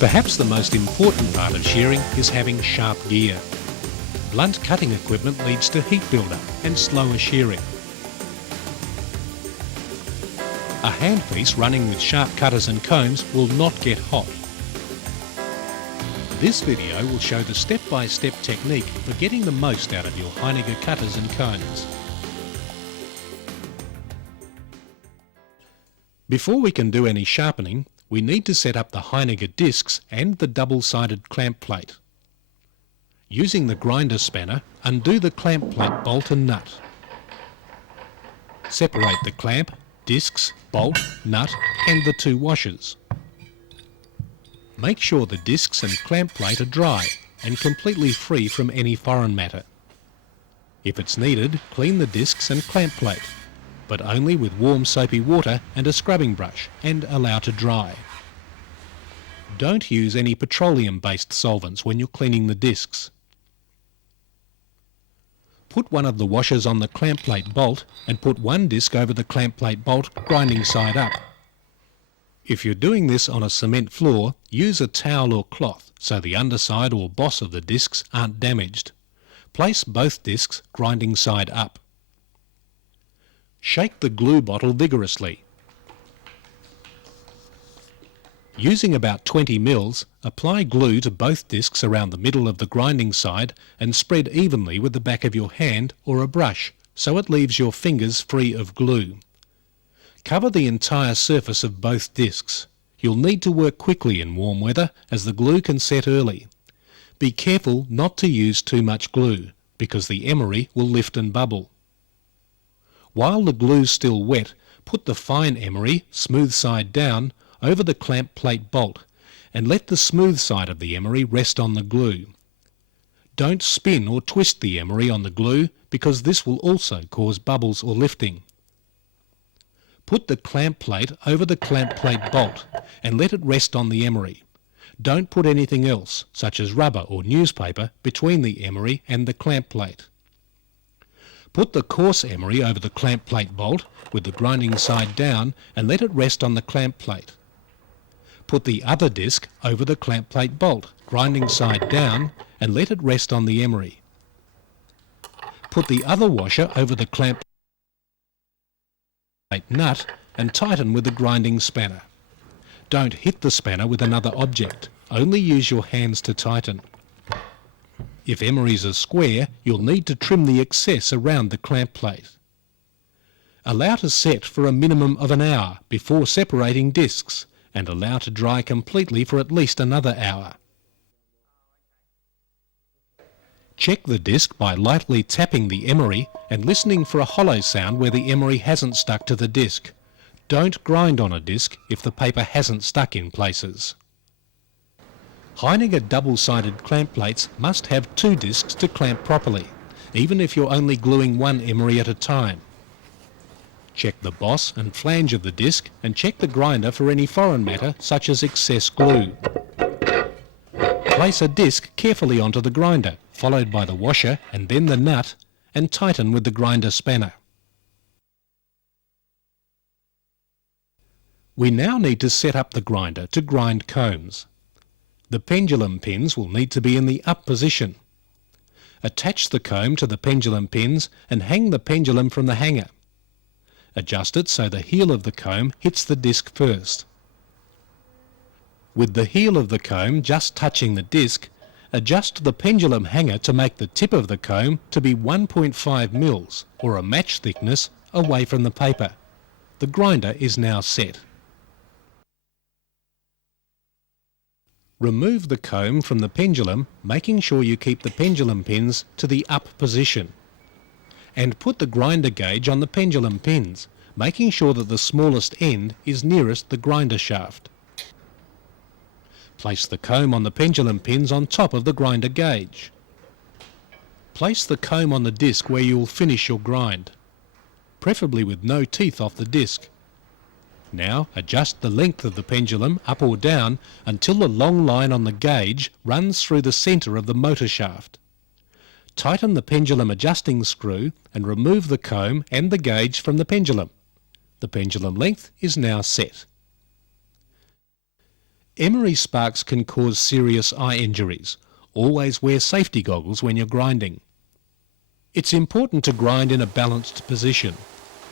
Perhaps the most important part of shearing is having sharp gear. Blunt cutting equipment leads to heat buildup and slower shearing. A handpiece running with sharp cutters and combs will not get hot. This video will show the step-by-step technique for getting the most out of your Heiniger cutters and combs. Before we can do any sharpening, we need to set up the Heiniger discs and the double-sided clamp plate. Using the grinder spanner, undo the clamp plate bolt and nut. Separate the clamp, discs, bolt, nut and the two washers. Make sure the discs and clamp plate are dry and completely free from any foreign matter. If it's needed, clean the discs and clamp plate, but only with warm soapy water and a scrubbing brush, and allow to dry. Don't use any petroleum-based solvents when you're cleaning the discs. Put one of the washers on the clamp plate bolt and put one disc over the clamp plate bolt, grinding side up. If you're doing this on a cement floor, use a towel or cloth so the underside or boss of the discs aren't damaged. Place both discs grinding side up. Shake the glue bottle vigorously. Using about 20 mils, apply glue to both discs around the middle of the grinding side and spread evenly with the back of your hand or a brush so it leaves your fingers free of glue. Cover the entire surface of both discs. You'll need to work quickly in warm weather as the glue can set early. Be careful not to use too much glue because the emery will lift and bubble. While the glue's still wet, put the fine emery, smooth side down, over the clamp plate bolt and let the smooth side of the emery rest on the glue. Don't spin or twist the emery on the glue because this will also cause bubbles or lifting. Put the clamp plate over the clamp plate bolt and let it rest on the emery. Don't put anything else, such as rubber or newspaper, between the emery and the clamp plate. Put the coarse emery over the clamp plate bolt with the grinding side down and let it rest on the clamp plate. Put the other disc over the clamp plate bolt, grinding side down, and let it rest on the emery. Put the other washer over the clamp plate nut and tighten with the grinding spanner. Don't hit the spanner with another object, only use your hands to tighten. If emeries are square, you'll need to trim the excess around the clamp plate. Allow to set for a minimum of an hour before separating discs, and allow to dry completely for at least another hour. Check the disc by lightly tapping the emery and listening for a hollow sound where the emery hasn't stuck to the disc. Don't grind on a disc if the paper hasn't stuck in places. Heiniger double-sided clamp plates must have two discs to clamp properly, even if you're only gluing one emery at a time. Check the boss and flange of the disc and check the grinder for any foreign matter such as excess glue. Place a disc carefully onto the grinder, followed by the washer and then the nut, and tighten with the grinder spanner. We now need to set up the grinder to grind combs. The pendulum pins will need to be in the up position. Attach the comb to the pendulum pins and hang the pendulum from the hanger. Adjust it so the heel of the comb hits the disc first. With the heel of the comb just touching the disc, adjust the pendulum hanger to make the tip of the comb to be 1.5 mils or a match thickness away from the paper. The grinder is now set. Remove the comb from the pendulum, making sure you keep the pendulum pins to the up position. And put the grinder gauge on the pendulum pins, making sure that the smallest end is nearest the grinder shaft. Place the comb on the pendulum pins on top of the grinder gauge. Place the comb on the disc where you will finish your grind, preferably with no teeth off the disc. Now adjust the length of the pendulum up or down until the long line on the gauge runs through the centre of the motor shaft. Tighten the pendulum adjusting screw and remove the comb and the gauge from the pendulum. The pendulum length is now set. Emery sparks can cause serious eye injuries. Always wear safety goggles when you're grinding. It's important to grind in a balanced position.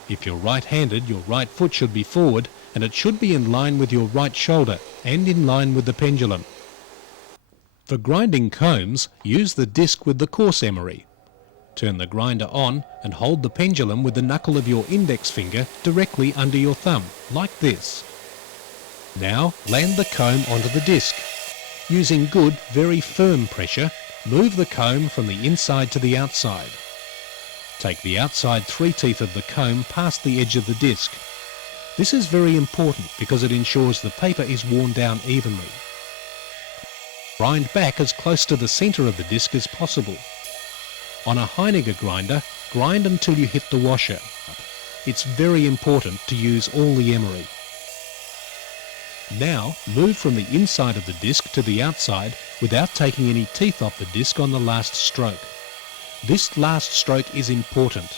If you're right-handed, your right foot should be forward and it should be in line with your right shoulder and in line with the pendulum. For grinding combs, use the disc with the coarse emery. Turn the grinder on and hold the pendulum with the knuckle of your index finger directly under your thumb, like this. Now land the comb onto the disc. Using good, very firm pressure, move the comb from the inside to the outside. Take the outside 3 teeth of the comb past the edge of the disc. This is very important because it ensures the paper is worn down evenly. Grind back as close to the centre of the disc as possible. On a Heiniger grinder, grind until you hit the washer. It's very important to use all the emery. Now move from the inside of the disc to the outside without taking any teeth off the disc on the last stroke. This last stroke is important.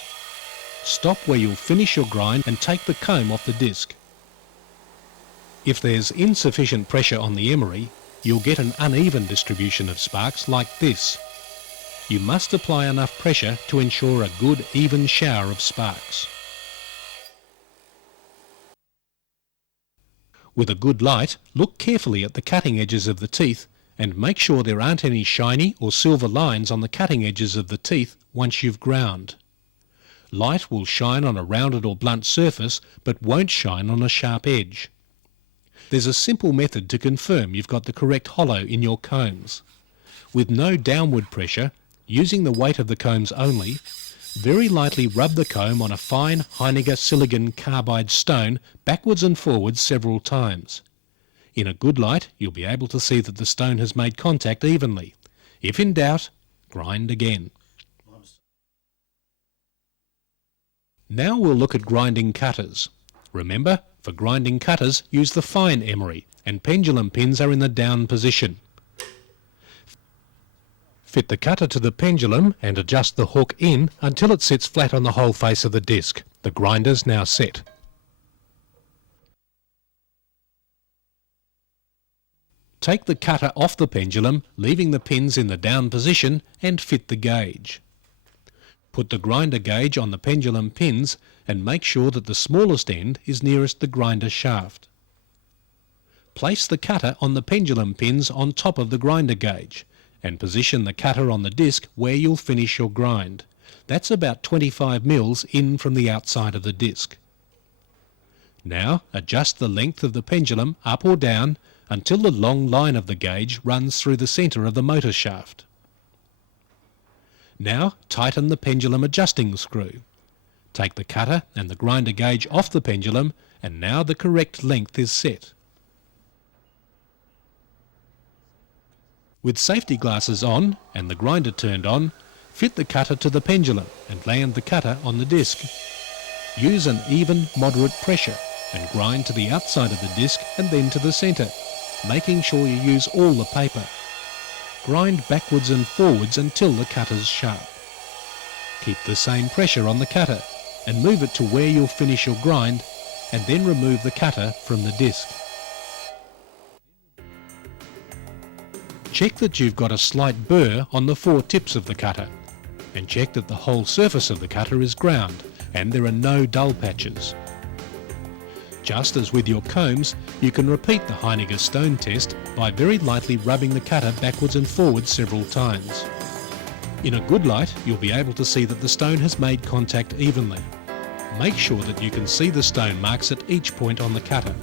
Stop where you'll finish your grind and take the comb off the disc. If there's insufficient pressure on the emery, you'll get an uneven distribution of sparks like this. You must apply enough pressure to ensure a good even shower of sparks. With a good light, look carefully at the cutting edges of the teeth and make sure there aren't any shiny or silver lines on the cutting edges of the teeth once you've ground. Light will shine on a rounded or blunt surface but won't shine on a sharp edge. There's a simple method to confirm you've got the correct hollow in your combs. With no downward pressure, using the weight of the combs only, very lightly rub the comb on a fine Heiniger silicon carbide stone backwards and forwards several times. In a good light, you'll be able to see that the stone has made contact evenly. If in doubt, grind again. Now we'll look at grinding cutters. Remember, for grinding cutters, use the fine emery, and pendulum pins are in the down position. Fit the cutter to the pendulum and adjust the hook in until it sits flat on the whole face of the disc. The grinder's now set. Take the cutter off the pendulum, leaving the pins in the down position, and fit the gauge. Put the grinder gauge on the pendulum pins and make sure that the smallest end is nearest the grinder shaft. Place the cutter on the pendulum pins on top of the grinder gauge and position the cutter on the disc where you'll finish your grind. That's about 25 mils in from the outside of the disc. Now adjust the length of the pendulum up or down until the long line of the gauge runs through the centre of the motor shaft. Now tighten the pendulum adjusting screw. Take the cutter and the grinder gauge off the pendulum and now the correct length is set. With safety glasses on and the grinder turned on, fit the cutter to the pendulum and land the cutter on the disc. Use an even, moderate pressure and grind to the outside of the disc and then to the centre, making sure you use all the paper. Grind backwards and forwards until the cutter's sharp. Keep the same pressure on the cutter and move it to where you'll finish your grind and then remove the cutter from the disc. Check that you've got a slight burr on the 4 tips of the cutter and check that the whole surface of the cutter is ground and there are no dull patches. Just as with your combs, you can repeat the Heiniger stone test by very lightly rubbing the cutter backwards and forwards several times. In a good light, you'll be able to see that the stone has made contact evenly. Make sure that you can see the stone marks at each point on the cutter.